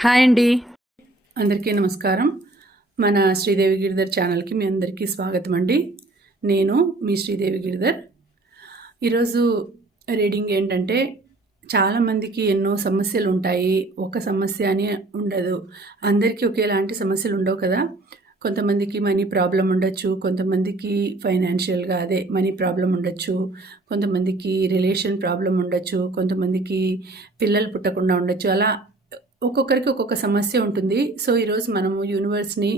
Hi అండి. అందరికీ నమస్కారం. మన శ్రీదేవి గిరిధర్ ఛానల్కి మీ అందరికీ స్వాగతం అండి. నేను మీ శ్రీదేవి గిరిధర్. ఈరోజు రీడింగ్ ఏంటంటే చాలామందికి ఎన్నో సమస్యలు ఉంటాయి. ఒక సమస్య అని ఉండదు. అందరికీ ఒకేలాంటి సమస్యలు ఉండవు కదా. కొంతమందికి మనీ ప్రాబ్లం ఉండొచ్చు. కొంతమందికి ఫైనాన్షియల్గా అదే మనీ ప్రాబ్లం ఉండొచ్చు. కొంతమందికి రిలేషన్ ప్రాబ్లం ఉండొచ్చు. కొంతమందికి పిల్లలు పుట్టకుండా ఉండొచ్చు. అలా ఒక్కొక్కరికి ఒక్కొక్క సమస్య ఉంటుంది. సో ఈరోజు మనము యూనివర్స్ని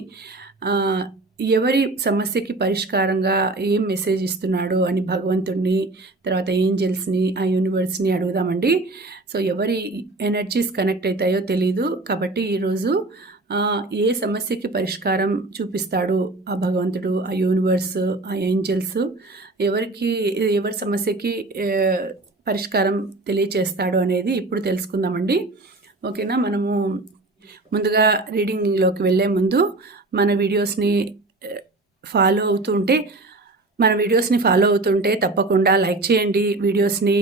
ఎవరి సమస్యకి పరిష్కారంగా ఏం మెసేజ్ ఇస్తున్నాడు అని భగవంతుడిని తర్వాత ఏంజల్స్ని ఆ యూనివర్స్ని అడుగుదామండి. సో ఎవరి ఎనర్జీస్ కనెక్ట్ అవుతాయో తెలీదు. కాబట్టి ఈరోజు ఏ సమస్యకి పరిష్కారం చూపిస్తాడు ఆ భగవంతుడు ఆ యూనివర్స్ ఆ ఏంజల్స్? ఎవరికి ఎవరి సమస్యకి పరిష్కారం తెలియచేస్తాడు అనేది ఇప్పుడు తెలుసుకుందామండి. ఓకేనా? మనము ముందుగా రీడింగ్లోకి వెళ్ళే ముందు మన వీడియోస్ని ఫాలో అవుతుంటే మన వీడియోస్ని ఫాలో అవుతుంటే తప్పకుండా లైక్ చేయండి వీడియోస్ని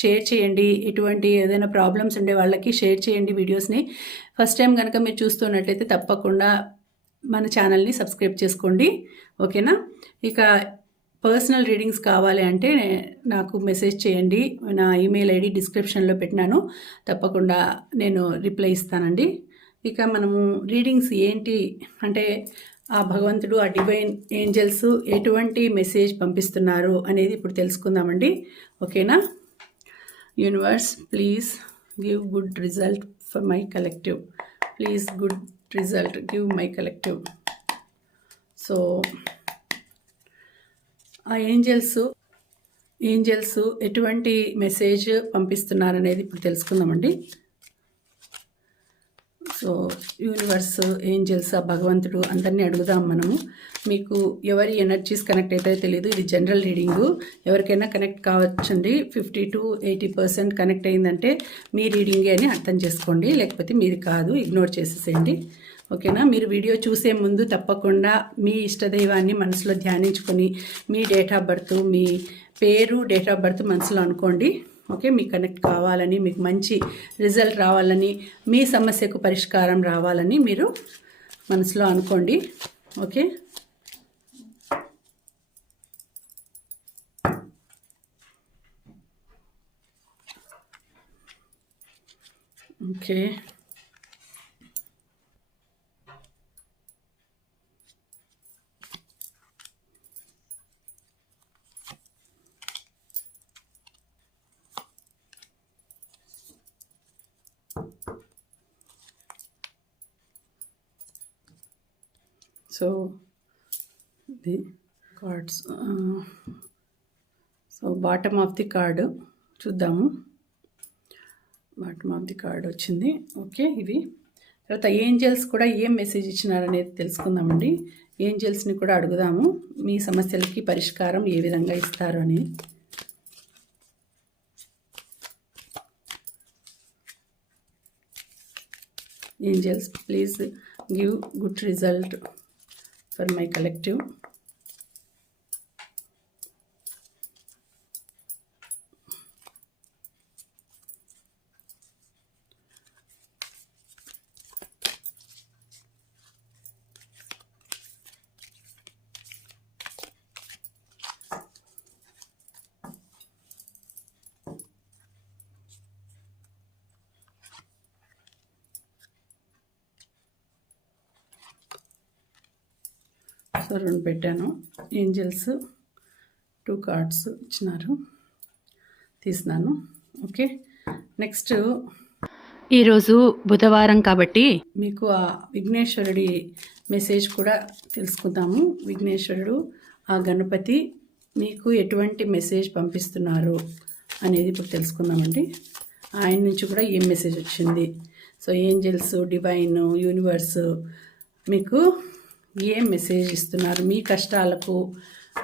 షేర్ చేయండి. ఎటువంటి ఏదైనా ప్రాబ్లమ్స్ ఉండే వాళ్ళకి షేర్ చేయండి వీడియోస్ని. ఫస్ట్ టైం కనుక మీరు చూస్తున్నట్లయితే తప్పకుండా మన ఛానల్ని సబ్స్క్రైబ్ చేసుకోండి. ఓకేనా? ఇక పర్సనల్ రీడింగ్స్ కావాలి అంటే నాకు మెసేజ్ చేయండి. నా ఈమెయిల్ ఐడి డిస్క్రిప్షన్లో పెట్టినాను. తప్పకుండా నేను రిప్లై ఇస్తానండి. ఇక మనము రీడింగ్స్ ఏంటి? అంటే ఆ భగవంతుడు ఆ డివైన్ ఏంజల్స్ ఎటువంటి మెసేజ్ పంపిస్తున్నారు అనేది ఇప్పుడు తెలుసుకుందామండి. ఓకేనా? Universe please give good result for my collective. Please good result give my collective. So ఆ ఏంజల్స్ ఏంజల్స్ ఎటువంటి మెసేజ్ పంపిస్తున్నారనేది ఇప్పుడు తెలుసుకుందామండి. సో యూనివర్స్ ఏంజల్స్ ఆ భగవంతుడు అందరినీ అడుగుదాం మనము. మీకు ఎవరి ఎనర్జీస్ కనెక్ట్ అవుతాయో తెలియదు ఇది జనరల్ రీడింగు. ఎవరికైనా connect కావచ్చండి. Fifty to eighty percent connect అయిందంటే మీ రీడింగే అని అర్థం చేసుకోండి. లేకపోతే మీది కాదు. ఇగ్నోర్ చేసేసేయండి. ఓకేనా? మీరు వీడియో చూసే ముందు తప్పకుండా మీ ఇష్టదైవాన్ని మనసులో ధ్యానించుకొని మీ డేట్ ఆఫ్ బర్త్ మీ పేరు డేట్ ఆఫ్ బర్త్ మనసులో అనుకోండి. ఓకే? మీకు కనెక్ట్ కావాలని మీకు మంచి రిజల్ట్ రావాలని మీ సమస్యకు పరిష్కారం రావాలని మీరు మనసులో అనుకోండి. ఓకే? ఓకే. సో ఇది cards so bottom of the card చూద్దాము. బాటమ్ ఆఫ్ ది కార్డ్ వచ్చింది. ఓకే ఇవి. తర్వాత ఏంజల్స్ కూడా ఏం మెసేజ్ ఇచ్చినారనేది తెలుసుకుందామండి. ఏంజల్స్ని కూడా అడుగుదాము. మీ సమస్యలకి పరిష్కారం ఏ విధంగా ఇస్తారు అని. Angels please give good result for my collective. So రెండు పెట్టాను. ఏంజల్స్ టూ కార్డ్స్ ఇచ్చినారు. తీసినాను. ఓకే. నెక్స్ట్ ఈరోజు బుధవారం కాబట్టి మీకు ఆ విఘ్నేశ్వరుడి మెసేజ్ కూడా తెలుసుకుందాము. విఘ్నేశ్వరుడు ఆ గణపతి మీకు ఎటువంటి మెసేజ్ పంపిస్తున్నారు అనేది ఇప్పుడు తెలుసుకుందామండి. ఆయన నుంచి కూడా ఏం మెసేజ్ వచ్చింది? సో ఏంజల్స్ డివైన్ యూనివర్స్ మీకు ఏం మెసేజ్ ఇస్తున్నారు? మీ కష్టాలకు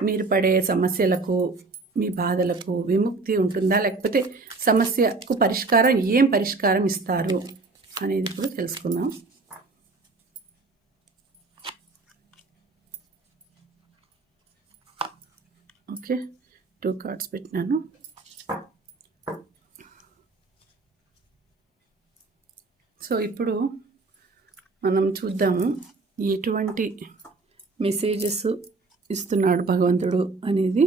మీరు పడే సమస్యలకు మీ బాధలకు విముక్తి ఉంటుందా? లేకపోతే సమస్యకు పరిష్కారం ఏం పరిష్కారం ఇస్తారు? అనేది ఇప్పుడు తెలుసుకుందాం. ఓకే టూ కార్డ్స్ పెట్టినాను. సో ఇప్పుడు మనం చూద్దాము. ఎటువంటి మెసేజెస్ ఇస్తున్నాడు భగవంతుడు అనేది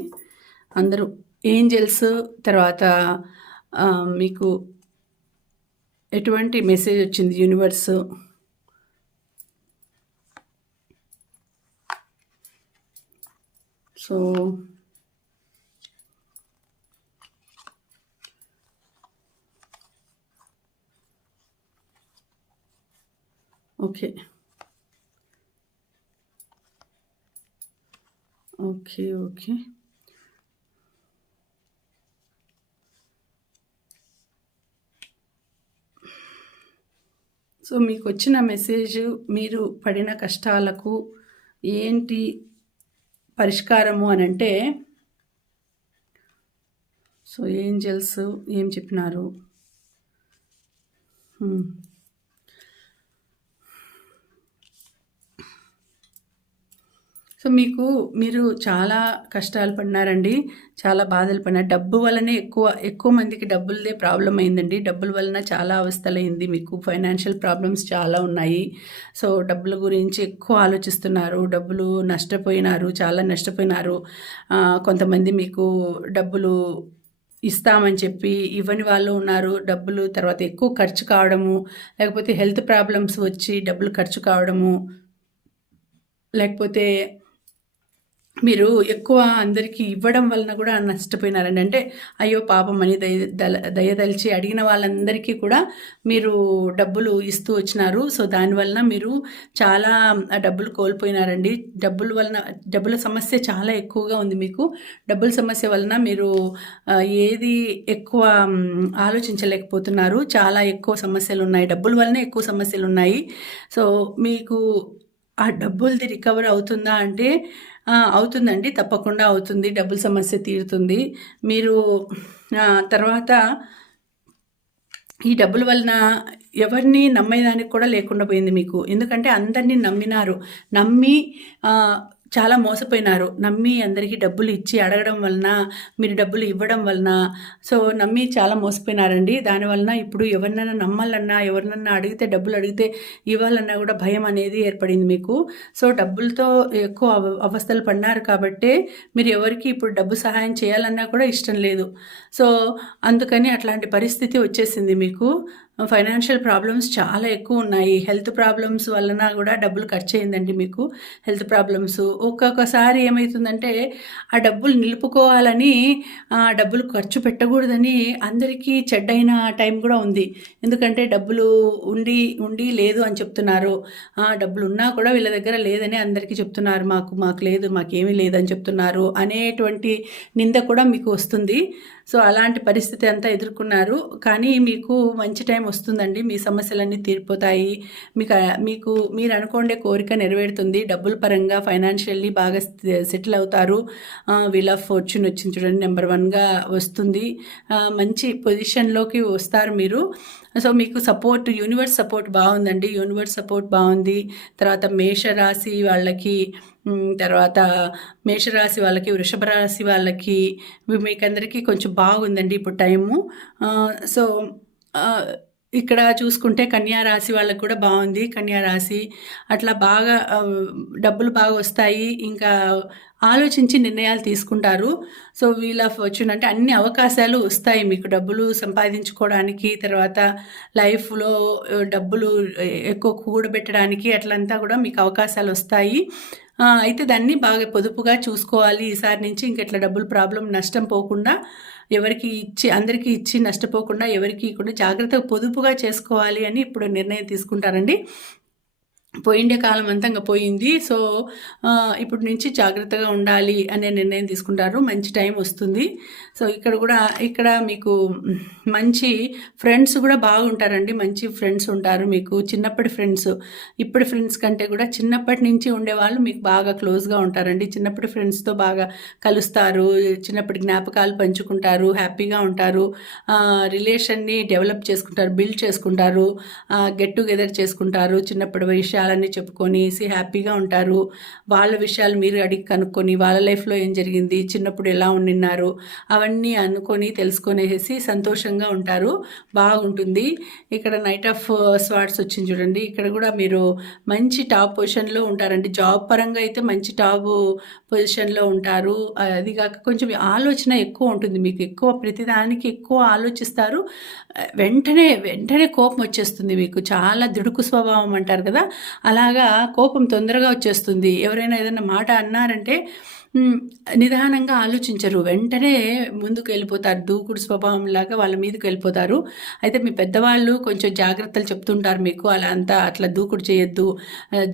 అందరూ ఏంజల్స్ తర్వాత మీకు ఎటువంటి మెసేజ్ వచ్చింది universe so okay okay okay so మీకు వచ్చిన మెసేజ్ మీరు పడిన కష్టాలకు ఏంటి పరిష్కారము అని అంటే సో ఏంజల్స్ ఏం చెప్పినారు? Hmm. సో మీకు మీరు చాలా కష్టాలు పడినారండి. చాలా బాధలు పడినారు. డబ్బు వలనే ఎక్కువ ఎక్కువ మందికి డబ్బులదే ప్రాబ్లం అయిందండి. డబ్బుల వలన చాలా అవస్థలైంది మీకు. ఫైనాన్షియల్ ప్రాబ్లమ్స్ చాలా ఉన్నాయి. సో డబ్బుల గురించి ఎక్కువ ఆలోచిస్తున్నారు. డబ్బులు నష్టపోయినారు చాలా నష్టపోయినారు. కొంతమంది మీకు డబ్బులు ఇస్తామని చెప్పి ఇవ్వని వాళ్ళు ఉన్నారు. డబ్బులు తర్వాత ఎక్కువ ఖర్చు కావడము లేకపోతే హెల్త్ ప్రాబ్లమ్స్ వచ్చి డబ్బులు ఖర్చు కావడము లేకపోతే మీరు ఎక్కువ అందరికీ ఇవ్వడం వలన కూడా నష్టపోయినారండి. అంటే అయ్యో పాపం అని దయ దయదలిచి అడిగిన వాళ్ళందరికీ కూడా మీరు డబ్బులు ఇస్తూ వచ్చినారు. సో దానివలన మీరు చాలా డబ్బులు కోల్పోయినారండి. డబ్బుల వలన డబ్బుల సమస్య చాలా ఎక్కువగా ఉంది మీకు. డబ్బుల సమస్య వలన మీరు ఏది ఎక్కువ ఆలోచించలేకపోతున్నారు. చాలా ఎక్కువ సమస్యలు ఉన్నాయి. డబ్బుల వలన ఎక్కువ సమస్యలు ఉన్నాయి. సో మీకు ఆ డబ్బులది రికవర్ అవుతుందా అంటే అవుతుందండి. తప్పకుండా అవుతుంది. డబ్బుల సమస్య తీరుతుంది. మీరు తర్వాత ఈ డబ్బుల వలన ఎవరిని నమ్మేదానికి కూడా లేకుండా పోయింది మీకు. ఎందుకంటే అందరినీ నమ్మినారు. నమ్మి చాలా మోసపోయినారు. నమ్మి అందరికీ డబ్బులు ఇచ్చి అడగడం వలన మీరు డబ్బులు ఇవ్వడం వలన. సో నమ్మి చాలా మోసపోయినారండి. దానివలన ఇప్పుడు ఎవరినైనా నమ్మాలన్నా ఎవరినన్నా అడిగితే డబ్బులు అడిగితే ఇవ్వాలన్నా కూడా భయం అనేది ఏర్పడింది మీకు. సో డబ్బులతో ఎక్కువ అవ- అవస్థలు పడినారు కాబట్టే మీరు ఎవరికి ఇప్పుడు డబ్బు సహాయం చేయాలన్నా కూడా ఇష్టం లేదు. సో అందుకని అట్లాంటి పరిస్థితి వచ్చేసింది మీకు. ఫైనాన్షియల్ ప్రాబ్లమ్స్ చాలా ఎక్కువ ఉన్నాయి. హెల్త్ ప్రాబ్లమ్స్ వలన కూడా డబ్బులు ఖర్చు అయిందండి మీకు. Health problems. ఒక్కొక్కసారి ఏమవుతుందంటే ఆ డబ్బులు నిలుపుకోవాలని ఆ డబ్బులు ఖర్చు పెట్టకూడదని అందరికీ చెడ్డైన టైం కూడా ఉంది. ఎందుకంటే డబ్బులు ఉండి ఉండి లేదు అని చెప్తున్నారు. డబ్బులు ఉన్నా కూడా వీళ్ళ దగ్గర లేదని అందరికీ చెప్తున్నారు. మాకు మాకు లేదు మాకేమీ లేదని చెప్తున్నారు అనేటువంటి నింద కూడా మీకు వస్తుంది. సో అలాంటి పరిస్థితి అంతా ఎదుర్కొన్నారు. కానీ మీకు మంచి టైం వస్తుందండి. మీ సమస్యలన్నీ తీరిపోతాయి. మీకు మీకు మీరు అనుకోండే కోరిక నెరవేరుతుంది. డబ్బుల పరంగా ఫైనాన్షియల్లీ బాగా సెటిల్ అవుతారు. వీల్ ఆఫ్ ఫార్చ్యూన్ వచ్చింది చూడండి. నెంబర్ వన్గా వస్తుంది. మంచి పొజిషన్లోకి వస్తారు మీరు. సో మీకు సపోర్ట్ యూనివర్స్ సపోర్ట్ బాగుందండి. యూనివర్స్ సపోర్ట్ బాగుంది. తర్వాత మేషరాశి వాళ్ళకి తర్వాత మేషరాశి వాళ్ళకి వృషభ రాశి వాళ్ళకి మీకు అందరికీ కొంచెం బాగుందండి ఇప్పుడు టైము. సో ఇక్కడ చూసుకుంటే కన్యా రాశి వాళ్ళకి కూడా బాగుంది. కన్యా రాశి అట్లా బాగా డబ్బులు బాగా వస్తాయి. ఇంకా ఆలోచించి నిర్ణయాలు తీసుకుంటారు. సో వీల్ ఆఫ్ ఫార్చ్యూన్ అంటే అన్ని అవకాశాలు వస్తాయి మీకు. డబ్బులు సంపాదించుకోవడానికి తర్వాత లైఫ్లో డబ్బులు ఎక్కువ కూడబెట్టడానికి అట్లంతా కూడా మీకు అవకాశాలు వస్తాయి. అయితే దాన్ని బాగా పొదుపుగా చూసుకోవాలి. ఈసారి నుంచి ఇంకెట్లా డబ్బులు ప్రాబ్లం నష్టం పోకుండా ఎవరికి ఇచ్చి అందరికీ ఇచ్చి నష్టపోకుండా ఎవరికి ఇవ్వకుండా జాగ్రత్తగా పొదుపుగా చేసుకోవాలి అని ఇప్పుడు నిర్ణయం తీసుకుంటారండి. పోయిండే కాలం అంతా ఇంకా పోయింది. సో ఇప్పుడు నుంచి జాగ్రత్తగా ఉండాలి అనే నిర్ణయం తీసుకుంటారు. మంచి టైం వస్తుంది. సో ఇక్కడ కూడా ఇక్కడ మీకు మంచి ఫ్రెండ్స్ కూడా బాగుంటారండి. మంచి ఫ్రెండ్స్ ఉంటారు మీకు. చిన్నప్పటి ఫ్రెండ్స్ ఇప్పటి ఫ్రెండ్స్ కంటే కూడా చిన్నప్పటి నుంచి ఉండేవాళ్ళు మీకు బాగా క్లోజ్గా ఉంటారండి. చిన్నప్పటి ఫ్రెండ్స్తో బాగా కలుస్తారు. చిన్నప్పటి జ్ఞాపకాలు పంచుకుంటారు. హ్యాపీగా ఉంటారు. రిలేషన్ని డెవలప్ చేసుకుంటారు. బిల్డ్ చేసుకుంటారు. గెట్ టుగెదర్ చేసుకుంటారు. చిన్నప్పటి విషయాలు విషయాలన్నీ చెప్పుకొనేసి హ్యాపీగా ఉంటారు. వాళ్ళ విషయాలు మీరు అడిగి కనుక్కొని వాళ్ళ లైఫ్లో ఏం జరిగింది చిన్నప్పుడు ఎలా ఉండిన్నారు అవన్నీ అనుకొని తెలుసుకొనేసి సంతోషంగా ఉంటారు. బాగుంటుంది. ఇక్కడ నైట్ ఆఫ్ స్వాట్స్ వచ్చింది చూడండి. ఇక్కడ కూడా మీరు మంచి టాప్ పొజిషన్లో ఉంటారండి. జాబ్ పరంగా అయితే మంచి టాప్ పొజిషన్లో ఉంటారు. అది కాక కొంచెం ఆలోచన ఎక్కువ ఉంటుంది. మీకు ఎక్కువ ప్రతిదానికి ఎక్కువ ఆలోచిస్తారు. వెంటనే వెంటనే కోపం వచ్చేస్తుంది మీకు. చాలా దుడుకు స్వభావం అంటారు కదా. అలాగా కోపం తొందరగా వచ్చేస్తుంది. ఎవరైనా ఏదైనా మాట అన్నారంటే నిదానంగా ఆలోచించరు. వెంటనే ముందుకు వెళ్ళిపోతారు దూకుడు స్వభావం లాగా వాళ్ళ మీదకి వెళ్ళిపోతారు అయితే మీ పెద్దవాళ్ళు కొంచెం జాగ్రత్తలు చెప్తుంటారు మీకు. అలా అంతా అట్లా దూకుడు చేయొద్దు.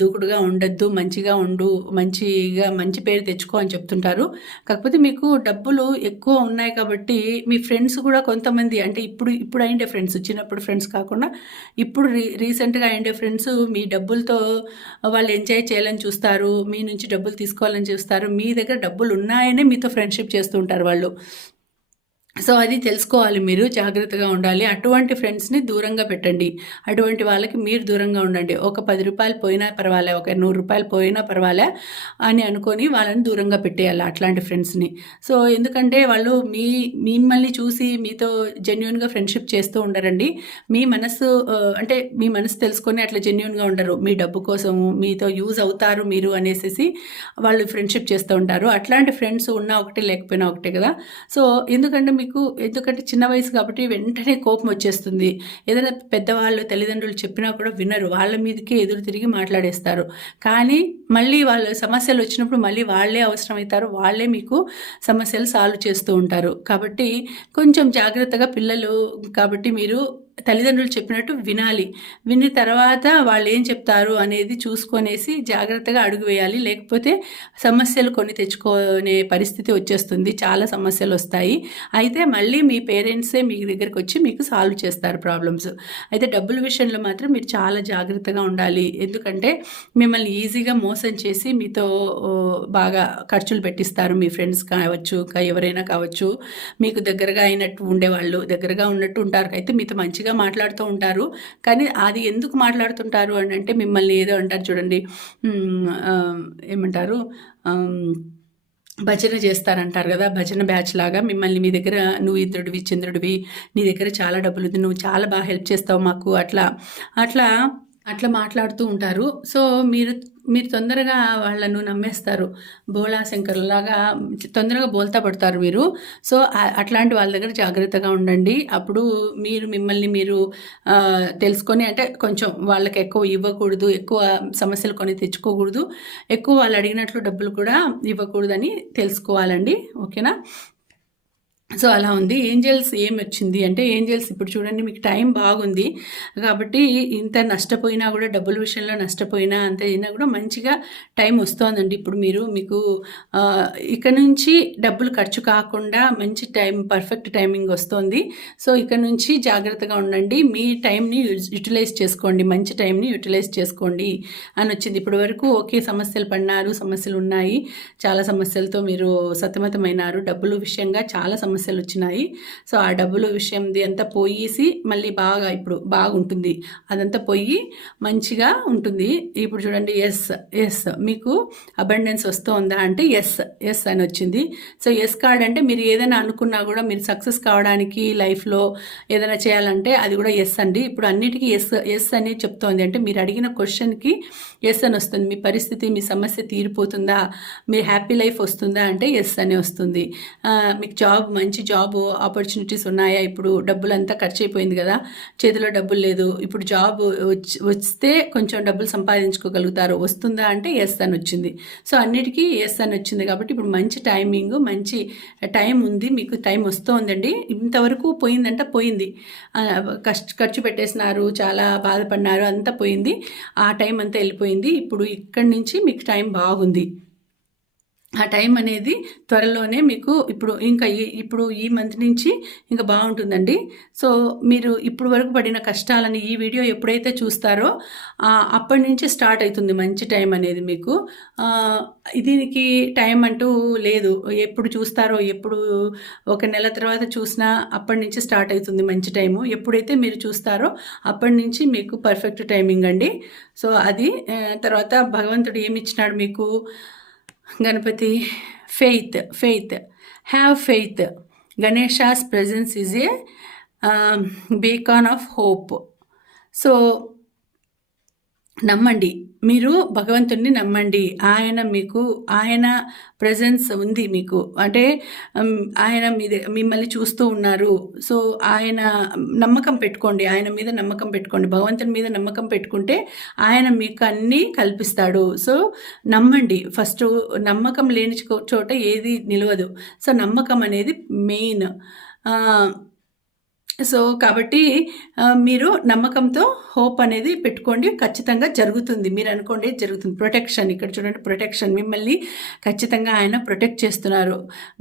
దూకుడుగా ఉండొద్దు. మంచిగా ఉండు. మంచిగా మంచి పేరు తెచ్చుకో అని చెప్తుంటారు. కాకపోతే మీకు డబ్బులు ఎక్కువ ఉన్నాయి కాబట్టి మీ ఫ్రెండ్స్ కూడా కొంతమంది అంటే ఇప్పుడు ఇప్పుడు అయిండే ఫ్రెండ్స్ చిన్నప్పుడు ఫ్రెండ్స్ కాకుండా ఇప్పుడు రీ రీసెంట్గా అయిండే ఫ్రెండ్స్ మీ డబ్బులతో వాళ్ళు ఎంజాయ్ చేయాలని చూస్తారు. మీ నుంచి డబ్బులు తీసుకోవాలని చూస్తారు. మీ దగ్గర దగ్గర డబ్బులు ఉన్నాయనే మీతో ఫ్రెండ్షిప్ చేస్తూ ఉంటారు వాళ్ళు. సో అది తెలుసుకోవాలి మీరు జాగ్రత్తగా ఉండాలి. అటువంటి ఫ్రెండ్స్ని దూరంగా పెట్టండి. అటువంటి వాళ్ళకి మీరు దూరంగా ఉండండి. ఒక పది రూపాయలు పోయినా పర్వాలే ఒక నూరు రూపాయలు పోయినా పర్వాలే అని అనుకొని వాళ్ళని దూరంగా పెట్టేయాలి అట్లాంటి ఫ్రెండ్స్ని. సో ఎందుకంటే వాళ్ళు మీ మిమ్మల్ని చూసి మీతో జెన్యున్గా ఫ్రెండ్షిప్ చేస్తూ ఉండరండి. మీ మనసు అంటే మీ మనసు తెలుసుకొని అట్లా జెన్యున్గా ఉండరు. మీ డబ్బు కోసము మీతో యూజ్ అవుతారు మీరు అనేసి వాళ్ళు ఫ్రెండ్షిప్ చేస్తూ ఉంటారు. అట్లాంటి ఫ్రెండ్స్ ఉన్నా ఒకటే లేకపోయినా ఒకటే కదా. సో ఎందుకంటే మీకు ఎందుకంటే చిన్న వయసు కాబట్టి వెంటనే కోపం వచ్చేస్తుంది. ఏదైనా పెద్దవాళ్ళు తల్లిదండ్రులు చెప్పినా కూడా వినరు. వాళ్ళ మీదకే ఎదురు తిరిగి మాట్లాడేస్తారు. కానీ మళ్ళీ వాళ్ళ సమస్యలు వచ్చినప్పుడు మళ్ళీ వాళ్ళే అవసరమవుతారు. వాళ్ళే మీకు సమస్యలు సాల్వ్ చేస్తూ ఉంటారు. కాబట్టి కొంచెం జాగ్రత్తగా పిల్లలు కాబట్టి మీరు తల్లిదండ్రులు చెప్పినట్టు వినాలి. విన్న తర్వాత వాళ్ళు ఏం చెప్తారు అనేది చూసుకొనేసి జాగ్రత్తగా అడుగు వేయాలి. లేకపోతే సమస్యలు కొన్ని తెచ్చుకునే పరిస్థితి వచ్చేస్తుంది. చాలా సమస్యలు వస్తాయి. అయితే మళ్ళీ మీ పేరెంట్సే మీ దగ్గరికి వచ్చి మీకు సాల్వ్ చేస్తారు ప్రాబ్లమ్స్. అయితే డబ్బుల విషయంలో మాత్రం మీరు చాలా జాగ్రత్తగా ఉండాలి. ఎందుకంటే మిమ్మల్ని ఈజీగా మోసం చేసి మీతో బాగా ఖర్చులు పెట్టిస్తారు. మీ ఫ్రెండ్స్ కావచ్చు ఎవరైనా కావచ్చు. మీకు దగ్గరగా అయినట్టు ఉండేవాళ్ళు దగ్గరగా ఉన్నట్టు ఉంటారు. అయితే మీతో మంచి మంచిగా మాట్లాడుతూ ఉంటారు. కానీ అది ఎందుకు మాట్లాడుతుంటారు అని అంటే మిమ్మల్ని ఏదో అంటారు చూడండి. ఏమంటారు? భజన చేస్తారంటారు కదా భజన బ్యాచ్ లాగా మిమ్మల్ని మీ దగ్గర నువ్వు ఇంద్రుడివి చంద్రుడివి నీ దగ్గర చాలా డబ్బులు ఉంది నువ్వు చాలా బాగా హెల్ప్ చేస్తావు మాకు అట్లా. అట్లా అట్లా మాట్లాడుతూ ఉంటారు. సో మీరు మీరు తొందరగా వాళ్ళను నమ్మేస్తారు. బోలా శంకర్లాగా తొందరగా బోల్తా పడతారు మీరు. సో అట్లాంటి వాళ్ళ దగ్గర జాగ్రత్తగా ఉండండి. అప్పుడు మీరు మిమ్మల్ని మీరు తెలుసుకొని అంటే కొంచెం వాళ్ళకి ఎక్కువ ఇవ్వకూడదు ఎక్కువ సమస్యలు కొని తెచ్చుకోకూడదు. ఎక్కువ వాళ్ళు అడిగినట్లు డబ్బులు కూడా ఇవ్వకూడదని తెలుసుకోవాలండి. ఓకేనా? సో అలా ఉంది. ఏంజల్స్ ఏం వచ్చింది అంటే ఏంజల్స్ ఇప్పుడు చూడండి మీకు టైం బాగుంది. కాబట్టి ఇంత నష్టపోయినా కూడా డబ్బుల విషయంలో నష్టపోయినా అంత అయినా కూడా మంచిగా టైం వస్తుందండి. ఇప్పుడు మీరు మీకు ఇక నుంచి డబ్బులు ఖర్చు కాకుండా మంచి టైం పర్ఫెక్ట్ టైమింగ్ వస్తుంది. సో ఇక్కడ నుంచి జాగ్రత్తగా ఉండండి. మీ టైంని యూటిలైజ్ చేసుకోండి. మంచి టైంని యూటిలైజ్ చేసుకోండి అని వచ్చింది. ఇప్పటి వరకు ఓకే సమస్యలు పడినారు సమస్యలు ఉన్నాయి. చాలా సమస్యలతో మీరు సతమతమైనారు. డబ్బులు విషయంగా చాలా సమస్యలు సమస్యలు వచ్చినాయి. సో ఆ డబ్బుల విషయంది అంతా పోయేసి మళ్ళీ బాగా ఇప్పుడు బాగుంటుంది. అదంతా పోయి మంచిగా ఉంటుంది. ఇప్పుడు చూడండి ఎస్ ఎస్ మీకు అబండెన్స్ వస్తుందా అంటే ఎస్ ఎస్ అని వచ్చింది. సో ఎస్ కార్డ్ అంటే మీరు ఏదైనా అనుకున్నా కూడా మీరు సక్సెస్ కావడానికి లైఫ్లో ఏదైనా చేయాలంటే అది కూడా ఎస్ అండి. ఇప్పుడు అన్నిటికీ ఎస్ ఎస్ అని చెప్తోంది. అంటే మీరు అడిగిన క్వశ్చన్కి ఎస్ అని వస్తుంది. మీ పరిస్థితి మీ సమస్య తీరిపోతుందా? మీరు హ్యాపీ లైఫ్ వస్తుందా? అంటే ఎస్ అని వస్తుంది. మీకు జాబ్ మంచి మంచి జాబ్ ఆపర్చునిటీస్ ఉన్నాయా? ఇప్పుడు డబ్బులు అంతా ఖర్చు అయిపోయింది కదా. చేతిలో డబ్బులు లేదు. ఇప్పుడు జాబ్ వస్తే కొంచెం డబ్బులు సంపాదించుకోగలుగుతారు. వస్తుందా అంటే ఎస్ అని వచ్చింది. సో అన్నిటికీ ఎస్ అని వచ్చింది కాబట్టి ఇప్పుడు మంచి టైమింగ్ మంచి టైం ఉంది. మీకు టైం వస్తుందండి. ఇంతవరకు పోయిందంటే పోయింది. కష్ట ఖర్చు పెట్టేసినారు చాలా బాధపడినారు అంతా పోయింది. ఆ టైం అంతా వెళ్ళిపోయింది. ఇప్పుడు ఇక్కడి నుంచి మీకు టైం బాగుంది. ఆ టైం అనేది త్వరలోనే మీకు ఇప్పుడు ఇంకా ఈ ఇప్పుడు ఈ మంత్ నుంచి ఇంకా బాగుంటుందండి. సో మీరు ఇప్పుడు వరకు పడిన కష్టాలని ఈ వీడియో ఎప్పుడైతే చూస్తారో అప్పటి నుంచి స్టార్ట్ అవుతుంది మంచి టైం అనేది మీకు. దీనికి టైం అంటూ లేదు. ఎప్పుడు చూస్తారో ఎప్పుడు ఒక నెల తర్వాత చూసినా అప్పటి నుంచి స్టార్ట్ అవుతుంది మంచి టైము. ఎప్పుడైతే మీరు చూస్తారో అప్పటి నుంచి మీకు పర్ఫెక్ట్ టైమింగ్ అండి. సో అది తర్వాత భగవంతుడు ఏమి ఇచ్చినాడు మీకు? Ganapati faith faith have faith Ganesha's presence is a beacon of hope so నమ్మండి. మీరు భగవంతుణ్ణి నమ్మండి. ఆయన మీకు ఆయన ప్రజెన్స్ ఉంది మీకు. అంటే ఆయన మీద మిమ్మల్ని చూస్తూ ఉన్నారు. సో ఆయన నమ్మకం పెట్టుకోండి. ఆయన మీద నమ్మకం పెట్టుకోండి. భగవంతుని మీద నమ్మకం పెట్టుకుంటే ఆయన మీకు అన్నీ కల్పిస్తాడు. సో నమ్మండి. ఫస్ట్ నమ్మకం లేని చోట ఏది నిలవదు. సో నమ్మకం అనేది మెయిన్ సో కాబట్టి మీరు నమ్మకంతో హోప్ అనేది పెట్టుకోండి. ఖచ్చితంగా జరుగుతుంది. మీరు అనుకోండి జరుగుతుంది. ప్రొటెక్షన్. ఇక్కడ చూడండి ప్రొటెక్షన్. మిమ్మల్ని ఖచ్చితంగా ఆయన ప్రొటెక్ట్ చేస్తున్నారు.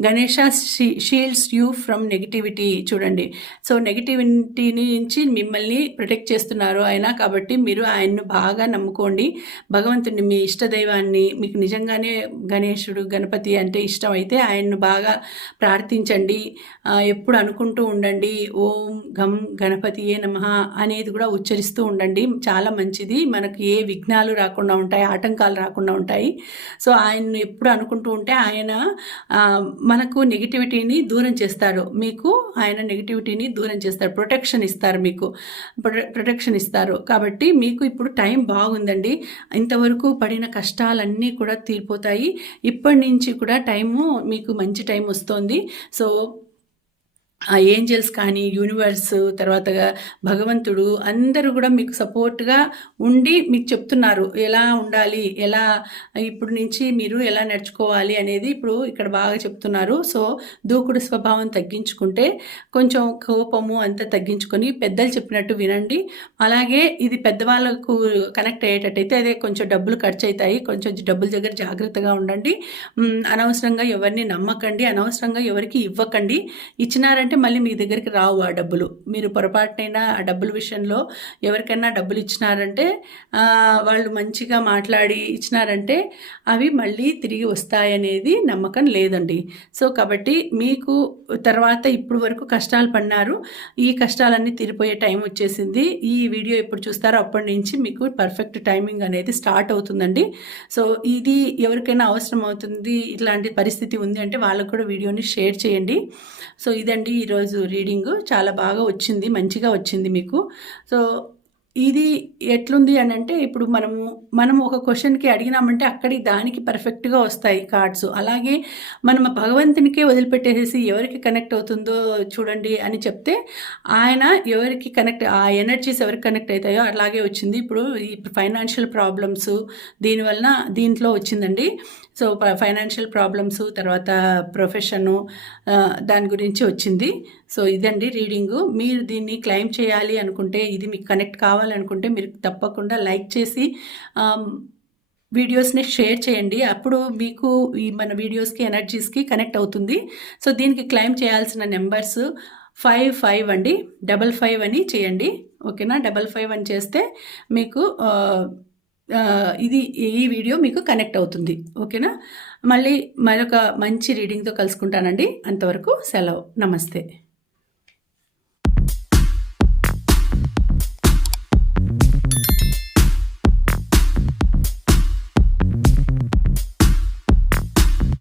Ganesha shields you from negativity చూడండి. సో నెగిటివిటీ నుంచి మిమ్మల్ని ప్రొటెక్ట్ చేస్తున్నారు ఆయన కాబట్టి మీరు ఆయన్ను బాగా నమ్ముకోండి. భగవంతుడిని మీ ఇష్ట దైవాన్ని మీకు నిజంగానే గణేశుడు గణపతి అంటే ఇష్టం అయితే ఆయన్ను బాగా ప్రార్థించండి. ఎప్పుడు అనుకుంటూ ఉండండి. ఓ ఓం గం గణపతియే నమ అనేది కూడా ఉచ్చరిస్తూ ఉండండి. చాలా మంచిది. మనకి ఏ విఘ్నాలు రాకుండా ఉంటాయి ఆటంకాలు రాకుండా ఉంటాయి. సో ఆయన్ను ఎప్పుడు అనుకుంటూ ఉంటే ఆయన మనకు నెగిటివిటీని దూరం చేస్తారు మీకు ఆయన నెగిటివిటీని దూరం చేస్తారు ప్రొటెక్షన్ ఇస్తారు మీకు. ప్రొటెక్షన్ ఇస్తారు. కాబట్టి మీకు ఇప్పుడు టైం బాగుందండి. ఇంతవరకు పడిన కష్టాలన్నీ కూడా తీరిపోతాయి. ఇప్పటి నుంచి కూడా టైము మీకు మంచి టైం వస్తుంది. సో ఆ ఏంజల్స్ కానీ యూనివర్స్ తర్వాత భగవంతుడు అందరూ కూడా మీకు సపోర్ట్గా ఉండి మీకు చెప్తున్నారు. ఎలా ఉండాలి? ఎలా ఇప్పుడు నుంచి మీరు ఎలా నడుచుకోవాలి అనేది ఇప్పుడు ఇక్కడ బాగా చెప్తున్నారు. సో దూకుడు స్వభావం తగ్గించుకుంటే కొంచెం కోపము అంతా తగ్గించుకొని పెద్దలు చెప్పినట్టు వినండి. అలాగే ఇది పెద్దవాళ్ళకు కనెక్ట్ అయ్యేటట్టయితే అదే కొంచెం డబ్బులు ఖర్చు అవుతాయి కొంచెం డబ్బుల దగ్గర జాగ్రత్తగా ఉండండి. అనవసరంగా ఎవరిని నమ్మకండి. అనవసరంగా ఎవరికి ఇవ్వకండి. ఇచ్చినారంటే మళ్ళీ మీ దగ్గరికి రావు ఆ డబ్బులు. మీరు పొరపాటునైనా ఆ డబ్బుల విషయంలో ఎవరికైనా డబ్బులు ఇచ్చినారంటే వాళ్ళు మంచిగా మాట్లాడి ఇచ్చినారంటే అవి మళ్ళీ తిరిగి వస్తాయనేది నమ్మకం లేదండి. సో కాబట్టి మీకు తర్వాత ఇప్పుడు వరకు కష్టాలు పడినారు. ఈ కష్టాలన్నీ తీరిపోయే టైం వచ్చేసింది. ఈ వీడియో ఎప్పుడు చూస్తారో అప్పటి నుంచి మీకు పర్ఫెక్ట్ టైమింగ్ అనేది స్టార్ట్ అవుతుందండి. సో ఇది ఎవరికైనా అవసరం అవుతుంది ఇట్లాంటి పరిస్థితి ఉంది అంటే వాళ్ళకు కూడా వీడియోని షేర్ చేయండి. సో ఇదండి ఈరోజు రీడింగ్ చాలా బాగా వచ్చింది మంచిగా వచ్చింది మీకు. సో ఇది ఎట్లుంది అని అంటే ఇప్పుడు మనము మనం ఒక క్వశ్చన్కి అడిగినామంటే అక్కడి దానికి పర్ఫెక్ట్గా వస్తాయి కార్డ్స్. అలాగే మనం భగవంతునికే వదిలిపెట్టేసేసి ఎవరికి కనెక్ట్ అవుతుందో చూడండి అని చెప్తే ఆయన ఎవరికి కనెక్ట్ ఆ ఎనర్జీస్ ఎవరికి కనెక్ట్ అవుతాయో అలాగే వచ్చింది. ఇప్పుడు ఈ ఫైనాన్షియల్ ప్రాబ్లమ్స్ దీనివలన దీంట్లో వచ్చిందండి. సో ఫైనాన్షియల్ ప్రాబ్లమ్స్ తర్వాత ప్రొఫెషను దాని గురించి వచ్చింది. సో ఇదండి రీడింగు. మీరు దీన్ని క్లైమ్ చేయాలి అనుకుంటే ఇది మీకు కనెక్ట్ కావాలనుకుంటే మీరు తప్పకుండా లైక్ చేసి వీడియోస్ని షేర్ చేయండి. అప్పుడు మీకు ఈ మన వీడియోస్కి ఎనర్జీస్కి కనెక్ట్ అవుతుంది. సో దీనికి క్లైమ్ చేయాల్సిన నెంబర్స్ ఫైవ్ ఫైవ్ అండి. డబల్ ఫైవ్ అని చేయండి. ఓకేనా? డబల్ ఫైవ్ అని చేస్తే మీకు ఇది ఈ వీడియో మీకు కనెక్ట్ అవుతుంది. ఓకేనా? మళ్ళీ మరొక మంచి రీడింగ్తో కలుసుకుంటానండి. అంతవరకు సెలవు. నమస్తే.